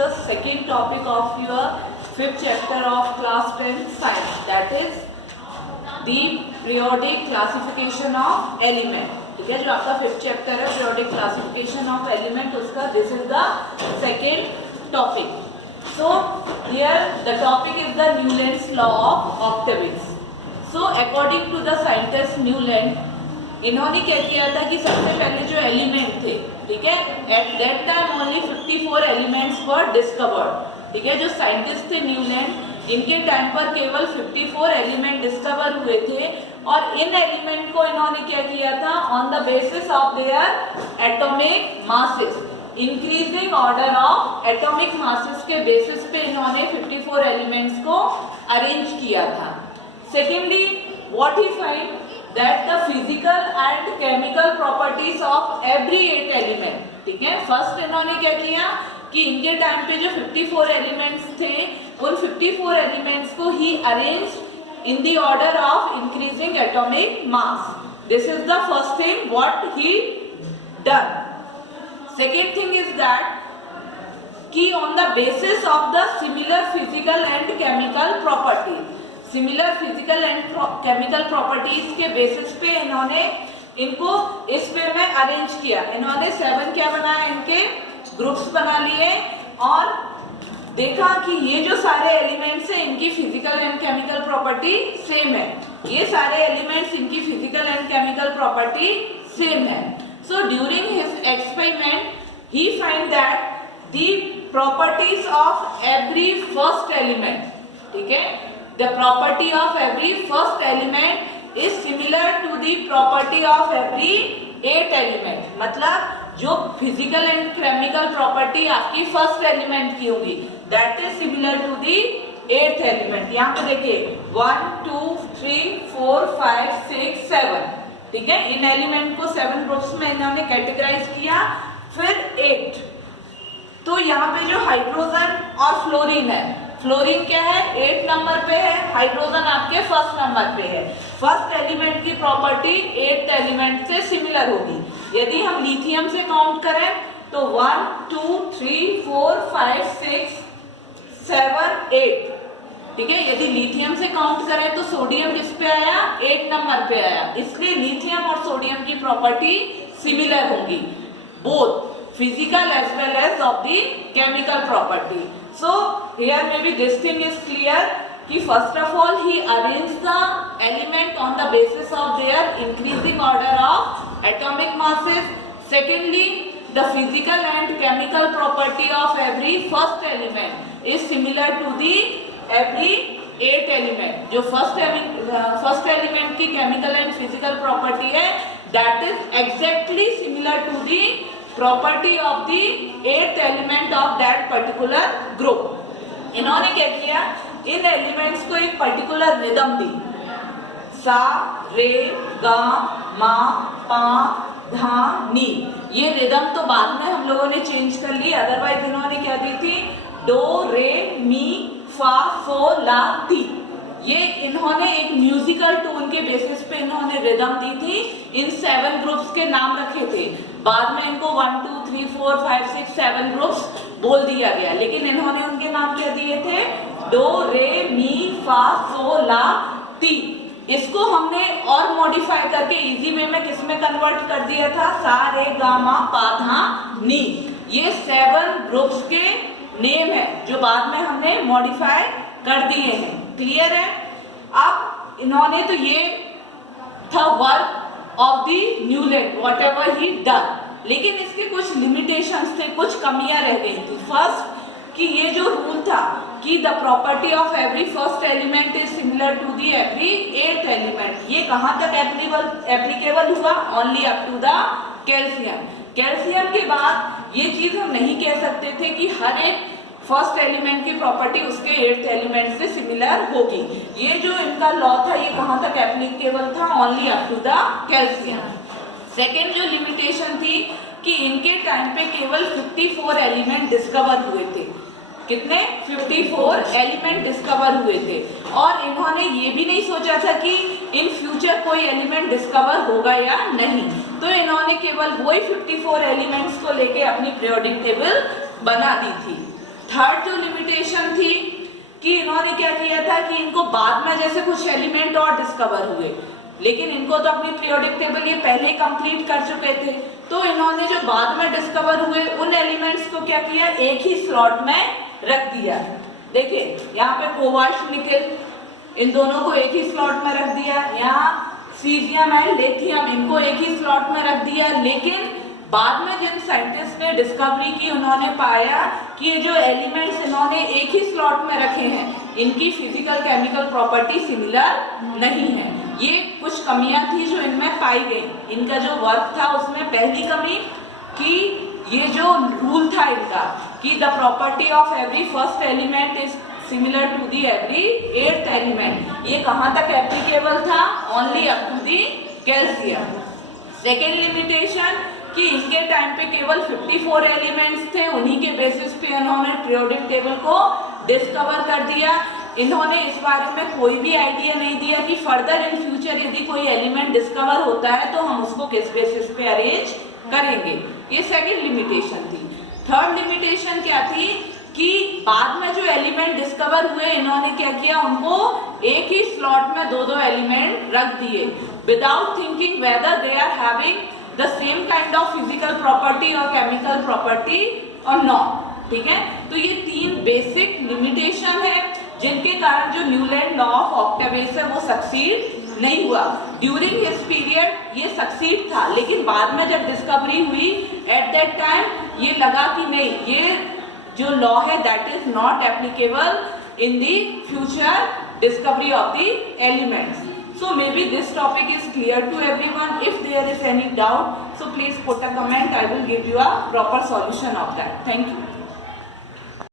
the second topic of your fifth chapter of class 10 science, that is the periodic classification of element. ठीक है, जो आपका fifth chapter है periodic classification of element, उसका this is the second topic. So here the topic is the Newland's law of octaves. So according to the scientist Newland, इन्होंने क्या किया था कि सबसे पहले जो एलिमेंट थे, ठीक है, at that time only 54 elements were discovered. ठीक है, जो साइंटिस्ट थे न्यूलैंड, इनके टाइम पर केवल 54 एलिमेंट डिस्कवर हुए थे और इन एलिमेंट को इन्होंने क्या किया था, on the basis of their atomic masses, increasing order of atomic masses के बेसिस पे इन्होंने 54 एलिमेंट्स को अरेंज किया था. Secondly what he find that the physical and chemical properties of every 8 element. ठीक है, फर्स्ट इन्होंने क्या किया कि इनके टाइम पे जो 54 एलिमेंट्स थे, उन 54 एलिमेंट्स को ही arrange in the order of increasing atomic mass. This is the first thing what he done. Second thing is that कि on the basis of the similar physical and chemical properties, similar physical and chemical properties के basis पे इन्होंने इनको इस वे में arrange किया. इन्होंने 7 क्या बनाया, इनके ग्रुप्स बना लिए और देखा कि ये जो सारे एलिमेंट्स हैं इनकी physical and chemical property same है, ये सारे एलिमेंट्स इनकी physical and chemical property same है. So during his experiment he find that the properties of every first element, ठीक है, the property of every first element is similar to the property of every 8 element. मतलब जो physical and chemical property आपकी first element की होगी, that is similar to the 8th element. यहाँ पे देखिए 1 2 3 4 5 6 7, ठीक है, इन एलिमेंट को 7 ग्रुप्स में इन्होंने कैटेगराइज किया. फिर 8, तो यहाँ पे जो हाइड्रोजन और फ्लोरीन है, फ्लोरीन क्या है 8 नंबर पे है, हाइड्रोजन आपके फर्स्ट नंबर पे है. फर्स्ट एलिमेंट की प्रॉपर्टी 8th एलिमेंट से सिमिलर होगी. यदि हम लिथियम से काउंट करें तो 1 2 3 4 5 6 7 8, ठीक है. यदि लिथियम से काउंट करें तो सोडियम किस पे आया, 8 नंबर पे आया. इसलिए लिथियम और सोडियम की प्रॉपर्टी सिमिलर होंगी, both physical as well as of the chemical property. So here maybe this thing is clear कि first of all he arranged the element on the basis of their increasing order of atomic masses. Secondly, the physical and chemical property of every first element is similar to the every 8 element. जो first element की chemical and physical property है, that is exactly similar to the property of the 8th element of that particular group. इन्होंने क्या किया, इन elements को एक particular rhythm दी, सा रे गा मा पा धा नी. ये रिदम तो बाद में हम लोगों ने चेंज कर ली, अदरवाइज इन्होंने क्या दी थी, डो रे मी फा सो ला ती. ये इन्होंने एक म्यूजिकल टोन के बेसिस पे इन्होंने रिदम दी थी. इन 7 ग्रुप्स के नाम रखे थे, बाद में इनको 1 2 3 4 5 6 7 ग्रुप्स बोल दिया गया, लेकिन इन्होंने उनके नाम क्या दिए थे, डो रे मी फा सो ला ती. इसको हमने और मॉडिफाई करके इजी वे में किस में कन्वर्ट कर दिया था, सा रे गा मा पा धा नी. ये 7 ग्रुप्स के नेम है जो बाद में हमने मॉडिफाई कर दिए हैं. क्लियर है. अब इन्होंने तो ये था work of the Newland whatever he done, लेकिन इसके कुछ लिमिटेशंस थे, कुछ कमियां रह गई थी. फर्स्ट कि ये जो रूल था कि the property of every first element is similar to the every 8th element, ये कहाँ तक एप्लीकेबल हुआ, only up to the calcium. Calcium के बाद ये चीज हम नहीं कह सकते थे कि हर एक फर्स्ट एलिमेंट की प्रॉपर्टी उसके 8th एलिमेंट से सिमिलर होगी. ये जो इनका लॉ था ये कहाँ तक एप्लीकेबल था, only up to the calcium. Second जो लिमिटेशन थी कि इनके टाइम पे केवल 54 एलिमेंट डिस्कवर हुए थे. कितने, 54 एलिमेंट डिस्कवर हुए थे. और इन्होंने ये भी नहीं सोचा था कि इन फ्यूचर कोई एलिमेंट डिस्कवर होगा या नहीं, तो इन्होंने केवल वही 54 एलिमेंट्स को लेके अपनी पीरियोडिक टेबल बना दी थी. थर्ड जो लिमिटेशन थी कि इन्होंने क्या किया था कि इनको बाद में जैसे कुछ एलिमेंट और डिस्कवर हुए, लेकिन इनको तो अपनी पीरियोडिक टेबल ये पहले ही कंप्लीट कर चुके थे, तो इन्होंने जो बाद में डिस्कवर हुए उन एलिमेंट्स को क्या किया, एक ही स्लॉट में रख दिया। देखिए यहाँ पे कोबाल्ट निकेल, इन दोनों को एक ही स्लॉट में रख दिया। यहाँ सीजियम एंड लिथियम, इनको एक ही स्लॉट में रख दिया। लेकिन बाद में जिन साइंटिस्ट ने डिस्कवरी की, उन्होंने पाया कि ये जो एलिमेंट्स इन्होंने एक ही स्लॉट में रखे हैं, इनकी फिजिकल केमिकल प्रॉपर्टी सिमिलर नहीं है। ये कुछ कमियां थी जो इनमें पाई गई। इनका जो वर्क था उसमें पहली कमी कि ये जो रूल था इनका कि the property of every first element is similar to the every eighth element, ये कहाँ तक एप्लीकेबल था, only up to the calcium. Second limitation कि इनके टाइम पे केवल 54 एलिमेंट्स थे, उन्हीं के बेसिस पे उन्होंने पीरियोडिक टेबल को डिस्कवर कर दिया। इन्होंने इस बारे में कोई भी आइडिया नहीं दिया कि फर्दर इन फ्यूचर यदि कोई एलिमेंट डिस्कवर होता है तो हम उसको किस बेसिस पे अरेंज करेंगे। ये सेकेंड लिमिटेशन थी। थर्ड लिमिटेशन क्या थी कि बाद में जो एलिमेंट डिस्कवर हुए, इन्होंने क्या किया, उनको एक ही स्लॉट में दो एलिमेंट रख दिए without thinking whether they are having the same kind of physical property और केमिकल प्रॉपर्टी और नॉट। ठीक है, तो ये तीन बेसिक लिमिटेशन है जिनके कारण जो न्यूलैंड लॉ ऑफ ऑक्टेवियस है वो सक्सीड नहीं हुआ। ड्यूरिंग हिज पीरियड ये सक्सीड था, लेकिन बाद में जब डिस्कवरी हुई एट दैट टाइम ये लगा कि नहीं, ये जो लॉ है that is not applicable in the future discovery of the elements. So maybe this topic is clear to everyone. If there is any doubt, so please put a comment. I will give you a proper solution of that. Thank you.